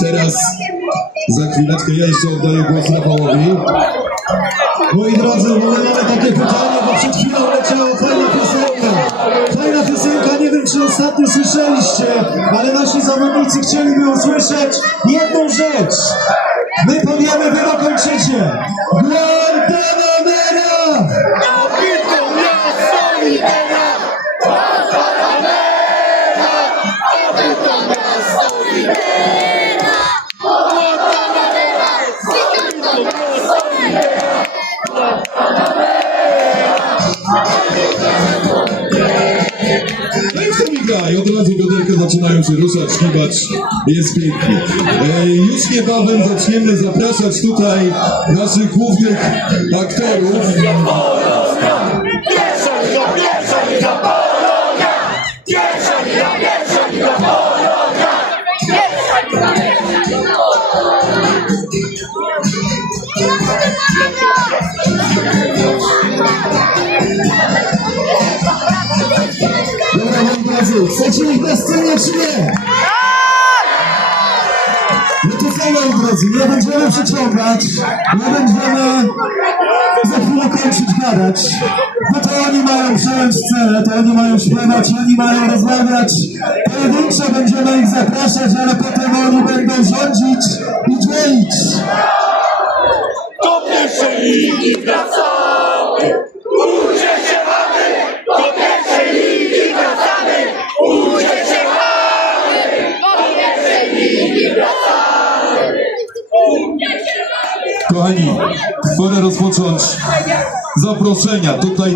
teraz za chwileczkę ja jeszcze oddaję głos Rafałowi. Moi drodzy, no my mamy takie pytanie, bo przed chwilą leciała fajna piosenka. Fajna piosenka, nie wiem czy ostatnio słyszeliście, ale nasi zawodnicy chcieliby usłyszeć jedną rzecz. My powiemy, wy dokończycie. Guantanamera! I od razu bioderka zaczynają się ruszać, śpiewać. Jest pięknie. E, już niebawem zaczniemy zapraszać tutaj naszych głównych aktorów. Dobra, moi drodzy, chcecie ich na scenie czy nie? No to co, moi drodzy, nie będziemy przeciągać, nie będziemy za chwilę kończyć gadać, bo to oni mają przejąć scenę, to oni mają śpiewać, oni mają rozmawiać, pojedynczo będziemy ich zapraszać, ale potem oni będą rządzić dzielić. Do pierwszej ligi wracamy! Uciekamy! Do pierwszej ligi wracamy! Uciekamy! Do pierwszej ligi wracamy! Kochani, pora rozpocząć zaproszenia. Tutaj